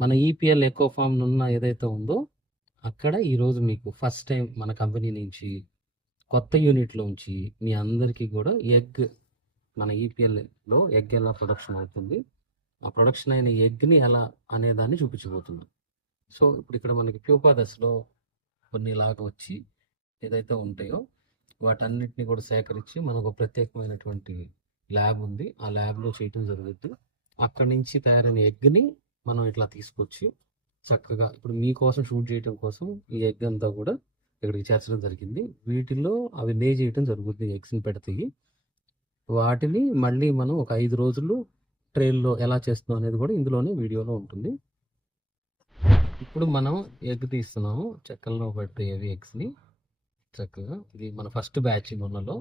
మన EPL echo form ఉన్న ఏదైతే ఉందో అక్కడ ఈరోజు మీకు ఫస్ట్ టైం మన కంపెనీ నుంచి కొత్త యూనిట్లోంచి మీ అందరికీ కూడా ఎగ్ మన ఈపీఎల్లో ఎగ్ ఎలా ప్రొడక్షన్ అవుతుంది, ఆ ప్రొడక్షన్ అయిన ఎగ్ని ఎలా అనేదాన్ని చూపించబోతున్నాం. సో ఇప్పుడు ఇక్కడ మనకి ప్యూపా దశలో కొన్ని ఇలాగ వచ్చి ఏదైతే ఉంటాయో వాటన్నిటిని కూడా సేకరించి మనకు ఒక ప్రత్యేకమైనటువంటి ల్యాబ్ ఉంది. ఆ ల్యాబ్లో చేయటం జరుగుద్ది. అక్కడి నుంచి తయారైన ఎగ్ని మనం ఇట్లా తీసుకొచ్చి చక్కగా ఇప్పుడు మీకోసం షూట్ చేయడం కోసం ఈ ఎగ్ అంతా కూడా ఇక్కడికి చేర్చడం జరిగింది. వీటిల్లో అవి లే చేయడం జరుగుతుంది. ఎగ్స్ని పెడతాయి. వాటిని మళ్ళీ మనం ఒక 5 రోజులు ట్రైల్లో ఎలా చేస్తున్నాం అనేది కూడా ఇందులోనే వీడియోలో ఉంటుంది. ఇప్పుడు మనం ఎగ్ తీస్తున్నాము. చెక్కల్లో పెట్టేవి ఎగ్స్ని చక్కగా. ఇది మన ఫస్ట్ బ్యాచ్ మొన్నలో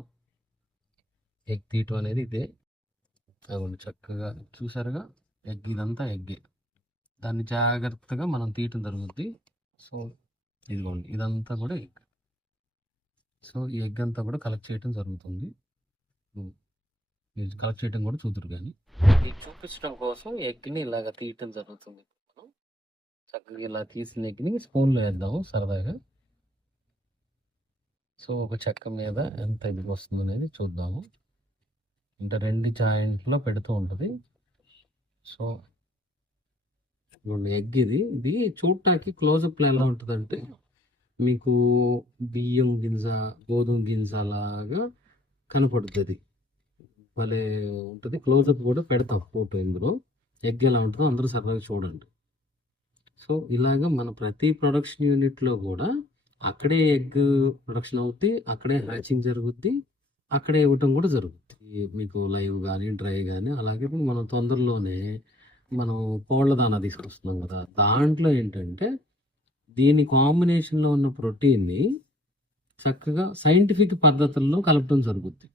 ఎగ్ తీయటం అనేది ఇదే. అదిగోండి చక్కగా చూసారుగా, ఎగ్ ఇదంతా ఎగ్గే. దాన్ని జాగ్రత్తగా మనం తీయటం జరుగుద్ది. సో ఇదిగోండి ఇదంతా కూడా ఎగ్. సో ఈ ఎగ్ అంతా కూడా కలెక్ట్ చేయడం జరుగుతుంది. మీరు కలెక్ట్ చేయడం కూడా చూదురు. కానీ మీకు చూపించడం కోసం ఎగ్ని ఇలాగ తీయటం జరుగుతుంది. మనం చక్కగా ఇలా తీసిన ఎగ్ని స్పూన్లో వేద్దాము సరదాగా. సో ఒక చెక్క మీద ఎంత ఎగ్ వస్తుంది అనేది చూద్దాము. అంటే 2 జాయింట్లో పెడుతూ ఉంటుంది. సో ఎగ్ ఇది చూడటానికి క్లోజప్లో ఎలా ఉంటుందంటే మీకు బియ్యం గింజ, గోధుమ గింజ లాగా కనపడుతుంది. భలే ఉంటుంది. క్లోజప్ కూడా పెడతాం ఫోటో ఇందులో. ఎగ్ ఎలా ఉంటుందో అందరూ సరదాగా చూడండి. సో ఇలాగ మన ప్రతి ప్రొడక్షన్ యూనిట్లో కూడా అక్కడే ఎగ్ ప్రొడక్షన్ అవుద్ది, అక్కడే హ్యాచింగ్ జరుగుద్ది, అక్కడే ఇవ్వటం కూడా జరుగుద్ది. మీకు లైవ్ కానీ డ్రై కానీ. అలాగే ఇప్పుడు మనం తొందరలోనే మనం కోళ్ళ దానా తీసుకొస్తున్నాం కదా, దాంట్లో ఏంటంటే దీని కాంబినేషన్లో ఉన్న ప్రోటీన్ని చక్కగా సైంటిఫిక్ పద్ధతుల్లో కలపడం జరుగుద్ది.